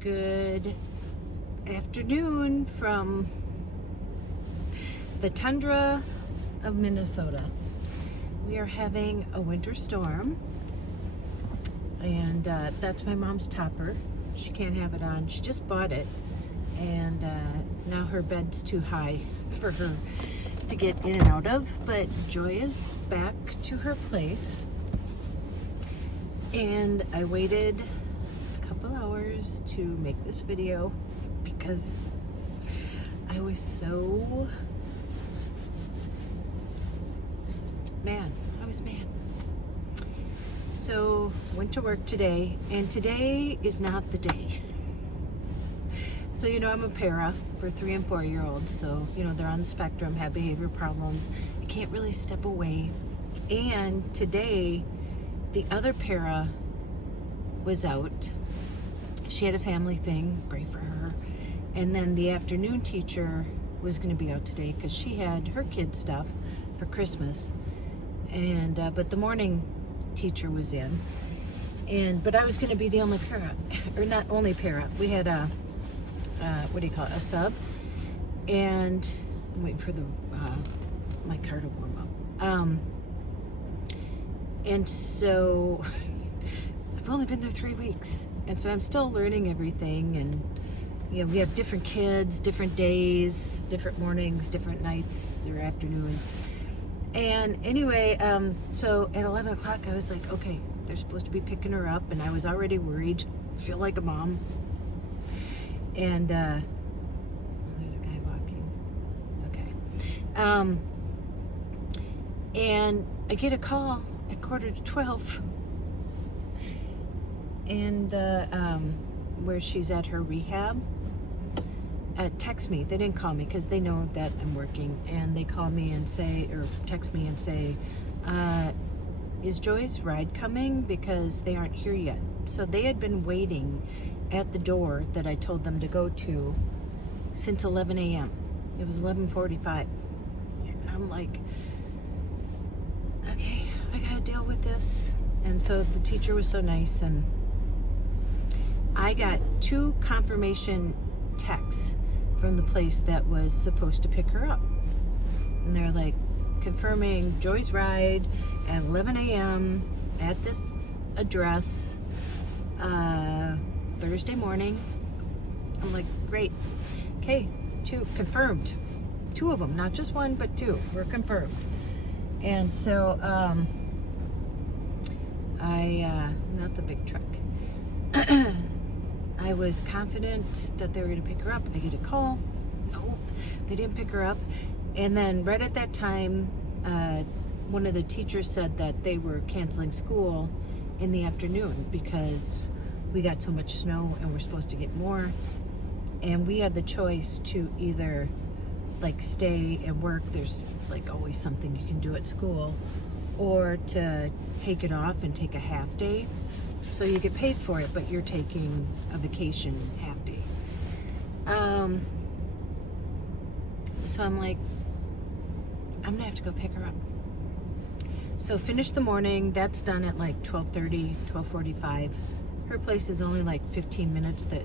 Good afternoon from the tundra of Minnesota. We are having a winter storm, and that's my mom's topper. She can't have it on. She just bought it, and now her bed's too high for her to get in and out of. But Joy is back to her place, and I waited a couple hours to make this video because I was so mad. I was mad. So went to work today, and today is not the day. So, I'm a para for 3 and 4 year olds. So, they're on the spectrum, have behavior problems. I can't really step away. And today, the other para was out. She had a family thing, great for her. And then the afternoon teacher was going to be out today because she had her kids' stuff for Christmas. And but the morning teacher was in. But I was going to be the only para, or not only para. We had a a sub, and I'm waiting for the my car to warm up. And so I've only been there 3 weeks, and so I'm still learning everything. And we have different kids, different days, different mornings, different nights or afternoons. And anyway, so at 11 o'clock, I was like, okay, they're supposed to be picking her up, and I was already worried. Feel like a mom. And there's a guy walking. Okay. And I get a call at 11:45, and where she's at her rehab. Text me. They didn't call me because they know that I'm working, and they call me and say, or text me and say, is Joy's ride coming? Because they aren't here yet. So they had been waiting at the door that I told them to go to since 11 a.m. It was 11:45. And I'm like, okay, I gotta deal with this. And so the teacher was so nice, and I got 2 confirmation texts from the place that was supposed to pick her up. And they're like, confirming Joy's ride at 11 a.m. at this address, Thursday morning. I'm like, great. Okay, 2 confirmed. 2 of them, not just 1, but 2 were confirmed. And so, not the big truck. I was confident that they were going to pick her up. I get a call. No, they didn't pick her up. And then right at that time, one of the teachers said that they were canceling school in the afternoon because we got so much snow and we're supposed to get more. And we had the choice to either stay and work. There's always something you can do at school, or to take it off and take a half day. So you get paid for it, but you're taking a vacation half day. So I'm like, I'm gonna have to go pick her up. So finish the morning. That's done at 12:30, 12:45. Her place is only 15 minutes, the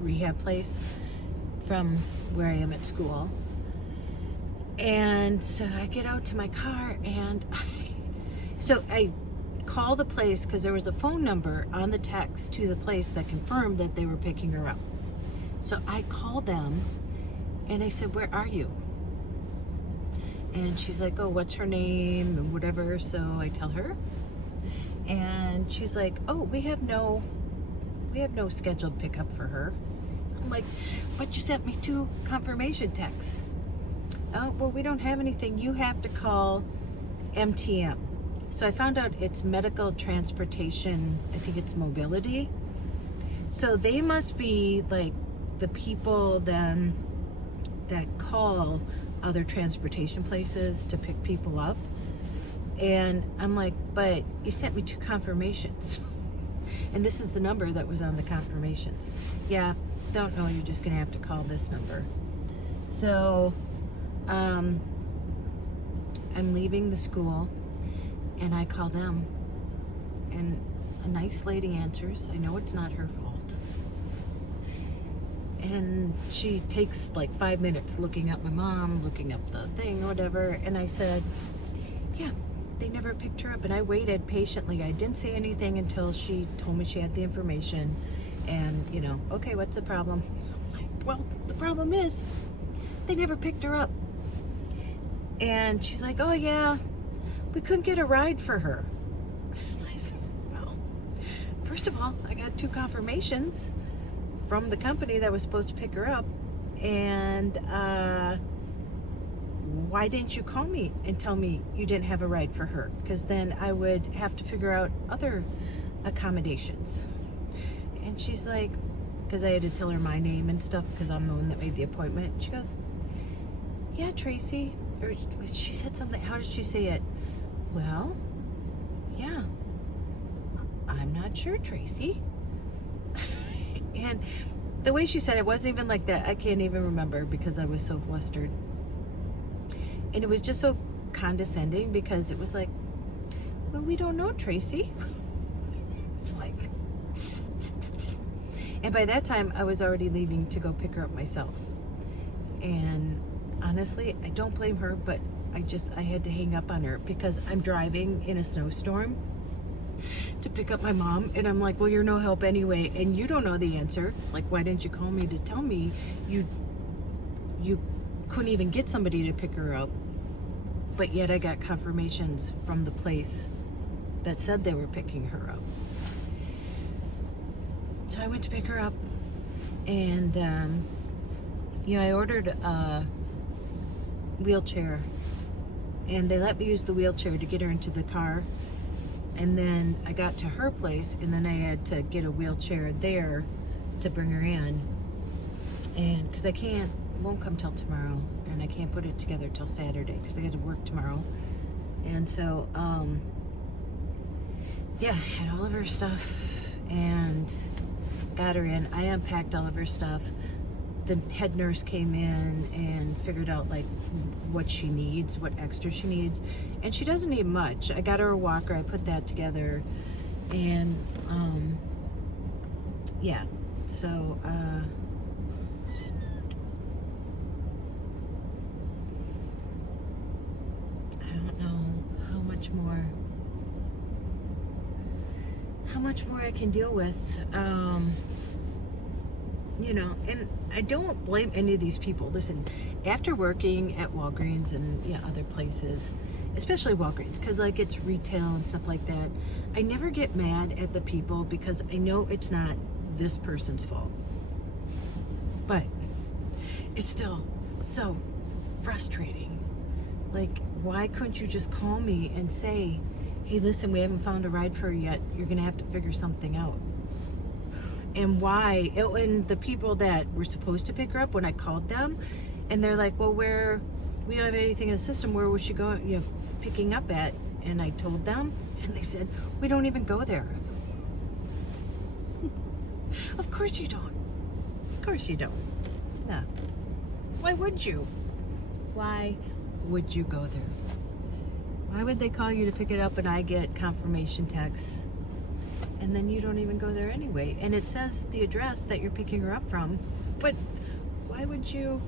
rehab place, from where I am at school. And so I get out to my car, and I call the place because there was a phone number on the text to the place that confirmed that they were picking her up. So I called them, and I said, where are you? And she's like, oh, what's her name and whatever. So I tell her, and she's like, oh, we have no scheduled pickup for her. I'm like, but you sent me 2 confirmation texts. Oh, well, we don't have anything. You have to call MTM. So I found out it's medical transportation. I think it's mobility. So they must be the people then that call other transportation places to pick people up. And I'm like, but you sent me 2 confirmations. And this is the number that was on the confirmations. Yeah, don't know. You're just going to have to call this number. So I'm leaving the school, and I call them, and a nice lady answers. I know it's not her fault. And she takes like 5 minutes looking up my mom, looking up the thing or whatever. And I said, yeah, they never picked her up. And I waited patiently. I didn't say anything until she told me she had the information. And, you know, okay, what's the problem? I'm like, well, the problem is they never picked her up. And she's like, oh yeah, we couldn't get a ride for her. And I said, well, first of all, I got 2 confirmations from the company that was supposed to pick her up, and why didn't you call me and tell me you didn't have a ride for her? Because then I would have to figure out other accommodations. And she's like, because I had to tell her my name and stuff because I'm the one that made the appointment. She goes, yeah, Tracey, or she said something. How did she say it? Well, yeah, I'm not sure, Tracey. And the way she said it wasn't even like that. I can't even remember because I was so flustered. And it was just so condescending because it was like, well, we don't know, Tracey. It's like, and by that time I was already leaving to go pick her up myself. And honestly, I don't blame her, but I had to hang up on her because I'm driving in a snowstorm to pick up my mom, and I'm like, well, you're no help anyway, and you don't know the answer. Like, why didn't you call me to tell me you couldn't even get somebody to pick her up? But yet I got confirmations from the place that said they were picking her up. So I went to pick her up, and you know, I ordered a wheelchair, and they let me use the wheelchair to get her into the car. And then I got to her place, and then I had to get a wheelchair there to bring her in. And because it won't come till tomorrow, and I can't put it together till Saturday because I got to work tomorrow. And so, yeah, had all of her stuff and got her in. I unpacked all of her stuff. The head nurse came in and figured out like what she needs, what extra she needs, and she doesn't need much. I got her a walker, I put that together, and yeah, so I don't know how much more I can deal with. You know, and I don't blame any of these people. Listen, after working at Walgreens and other places, especially Walgreens, because like it's retail and stuff like that, I never get mad at the people because I know it's not this person's fault. But it's still so frustrating. Like, why couldn't you just call me and say, hey, listen, we haven't found a ride for her yet. You're going to have to figure something out. And why? And the people that were supposed to pick her up, when I called them, and they're like, well, we don't have anything in the system, where was she going, picking up at? And I told them, and they said, we don't even go there. Of course you don't. Of course you don't. No. Why would you? Why would you go there? Why would they call you to pick it up and I get confirmation texts? And then you don't even go there anyway. And it says the address that you're picking her up from. But why would you,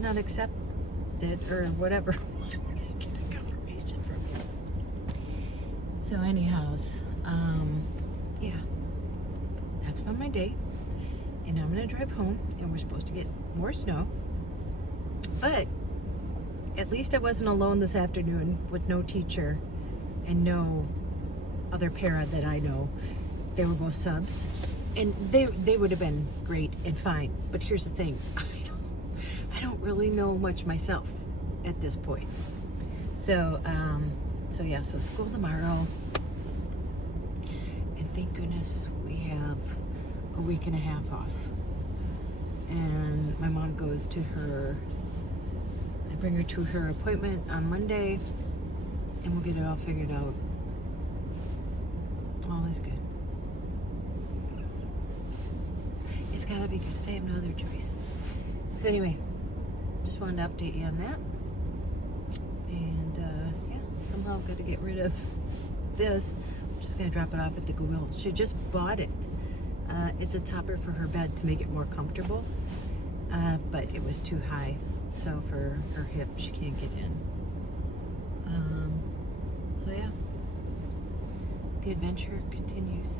not accept it or whatever? Why would I get a confirmation from you? So anyhows, yeah, that's been my day. And now I'm going to drive home, and we're supposed to get more snow. But at least I wasn't alone this afternoon with no teacher and no other para that I know. They were both subs, and they would have been great and fine. But here's the thing, I don't really know much myself at this point. So yeah, so school tomorrow, and thank goodness we have a week and a half off. And my mom goes to I bring her to her appointment on Monday, and we'll get it all figured out. All is good. It's gotta be good. I have no other choice. So anyway, just wanted to update you on that. And yeah, somehow I've got to get rid of this. I'm just gonna drop it off at the Goodwill. She just bought it It's a topper for her bed to make it more comfortable, but it was too high, so for her hip she can't get in. So yeah, the adventure continues.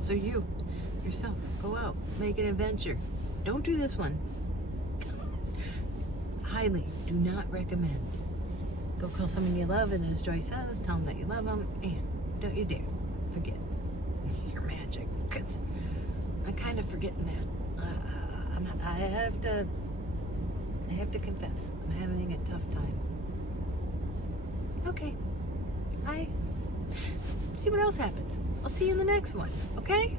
So you yourself, go out, make an adventure. Don't do this one. Highly do not recommend. Go call someone you love, and as Joy says, tell them that you love them, and don't you dare forget your magic, because I'm kind of forgetting that. I have to confess, I'm having a tough time. Okay, see what else happens. I'll see you in the next one. Okay.